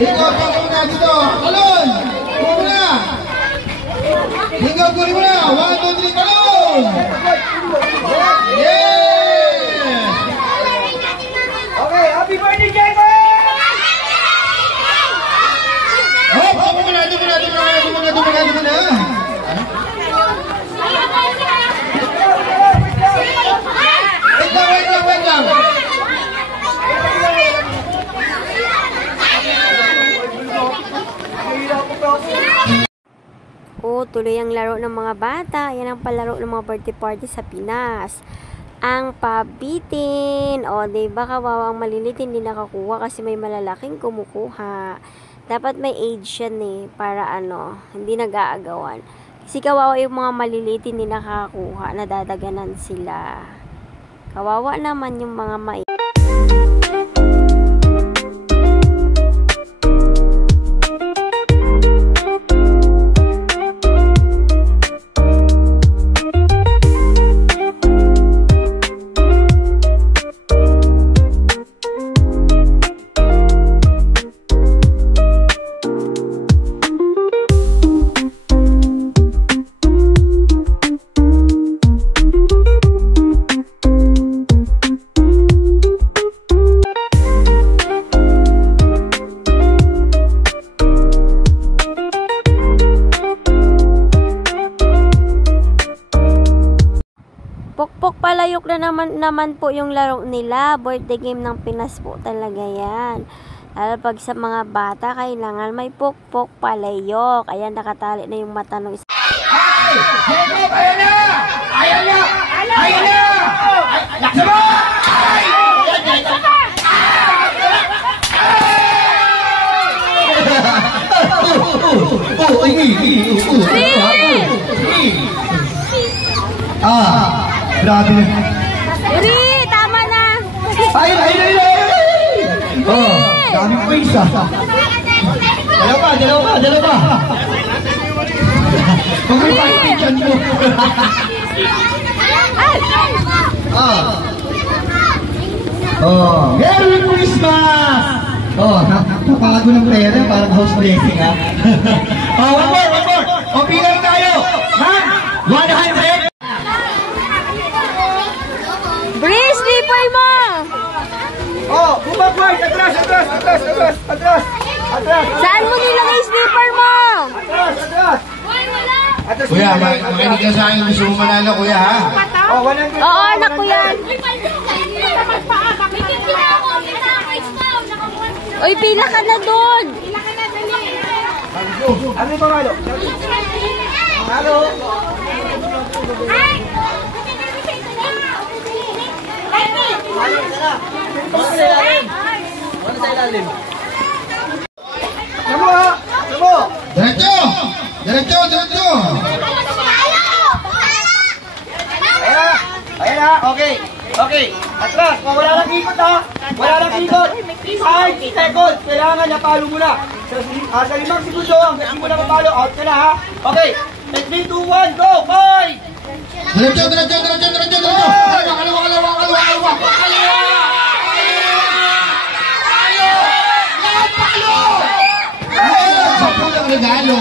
Bingo, pako muna dito. Talon! Kuha muna! Bingo, kunin muna! 1, 2, 3, talon! Yeah! Okay, happy birthday, Diego! Oh, pako muna, ito muna. Wait lang. Oh, tuloy ang laro ng mga bata. Yan ang palaro ng mga birthday party sa Pinas. Ang pabitin. O, diba kawawa ang malilit hindi nakakuha kasi may malalaking kumukuha. Dapat may age yan eh. Para hindi nag-aagawan. Kasi kawawa yung mga malilit hindi nakakuha. Nadadaganan sila. Kawawa naman yung mga Pokpok palayok na naman po yung laro nila. Birthday game ng Pinas po talaga yan. Lalo pag sa mga bata, kailangan may pokpok palayok. Ayan, nakatali na yung mata ng isa. Ay! Jacob! Ayan na! Ayan na! Ayan na! Laksa mo! Ay! Grabe. Uri, tama na. Ay. Oh, dami po isa. Dalawa. Kung may pakikitan mo. Merry Christmas! Napago ng pera, parang house blessing ha. One more. O, pilang tayo. 100. Breeze, slipper mo! Bumabay! Atras! Saan mo nilagay slipper mo? Atras! Kuya, makinig ka sa akin. Gusto mo manalo, kuya, ha? 100. Oo, anak ko yan. Uy, pila ka na doon. Ano yung pangalo? Halo? Ano sa ilalim? Samo! Diretso! Ayan na, okay. Atras, wala lang ikot ha. 5 seconds, kailangan napalo mo na. Sa 5 segundo, hanggang mo na mapalo, out ka na ha. Okay, 3, 2, 1, go! 5! Diretso! Regalo.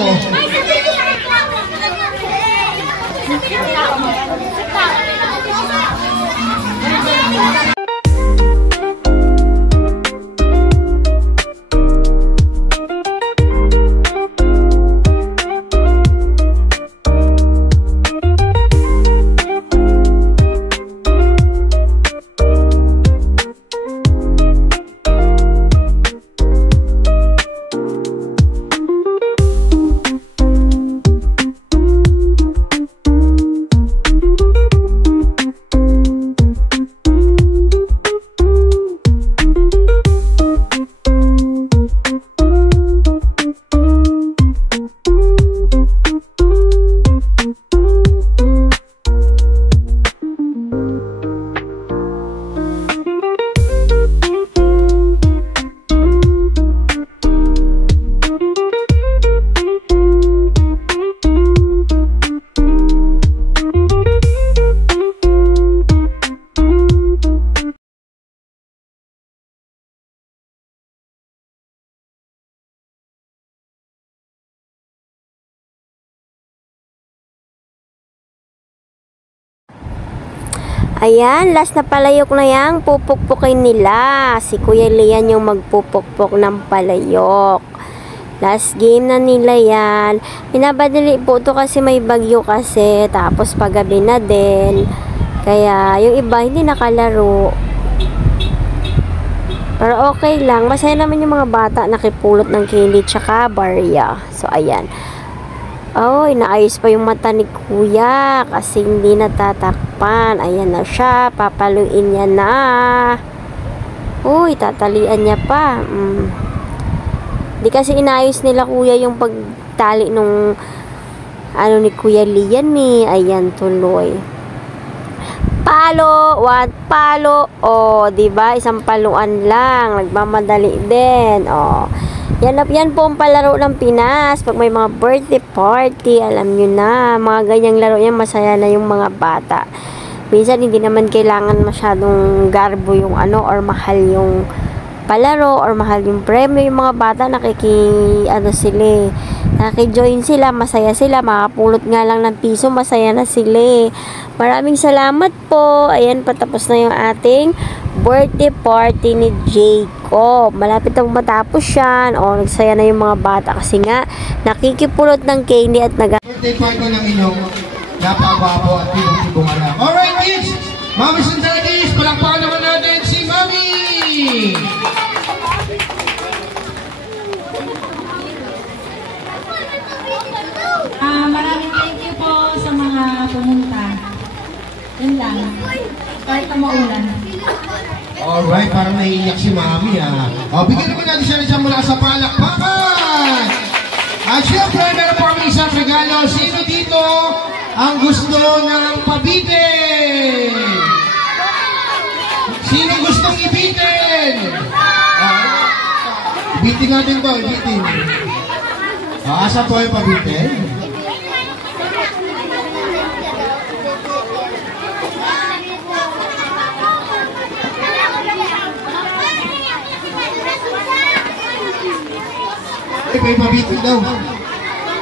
Ayan, last na palayok na yang pupukpukin nila. Si Kuya Lian yung magpupukpok ng palayok. Last game na nila yan. Pinabadali po ito kasi may bagyo kasi. Tapos paggabi na din. Kaya yung iba hindi nakalaro. Pero okay lang. Masaya naman yung mga bata nakipulot ng candy tsaka barya. So ayan. Oh, inaayos pa yung mata ni Kuya kasi hindi natatakpan. Ayan na siya. Papaluin niya na. Uy, tatalian niya pa. Di kasi inaayos nila Kuya yung pagtali nung ano ni Kuya Lian ni. Ayan, tuloy. Palo, what palo. Oh, 'di ba? Isang paluan lang. Nagmamadali din. Oh. Yan po ang palaro ng Pinas. Pag may mga birthday party, alam nyo na, mga ganyang laro yan, masaya na yung mga bata. Minsan, hindi naman kailangan masyadong garbo yung ano, or mahal yung palaro, or mahal yung premyo. Yung mga bata, nakijoin sila, masaya sila, makapulot nga lang ng piso, masaya na sila. Maraming salamat po. Ayan, patapos na yung ating birthday party ni Jacob. Malapit na matapos yan. O, nagsaya na yung mga bata kasi nga nakikipulot ng candy at Birthday party ng inyong napakagwapo at pinag-ibong anak. Alright kids! Mami and daddies, palakpakan naman natin si Mami! Maraming thank you po sa mga pumunta. Yun lang. Kahit na maulan. Alright, parang naiiyak si Mami O, bigyan naman natin siya na dyan mula sa palakpakan! At syempre, meron po kami isang regalo. Sino dito ang gusto ng pabitin? Sino gustong ibitin? Ibitin natin to, ibitin. Asa po yung pabitin? May pabitin daw.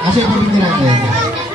Asa yung pabitin natin?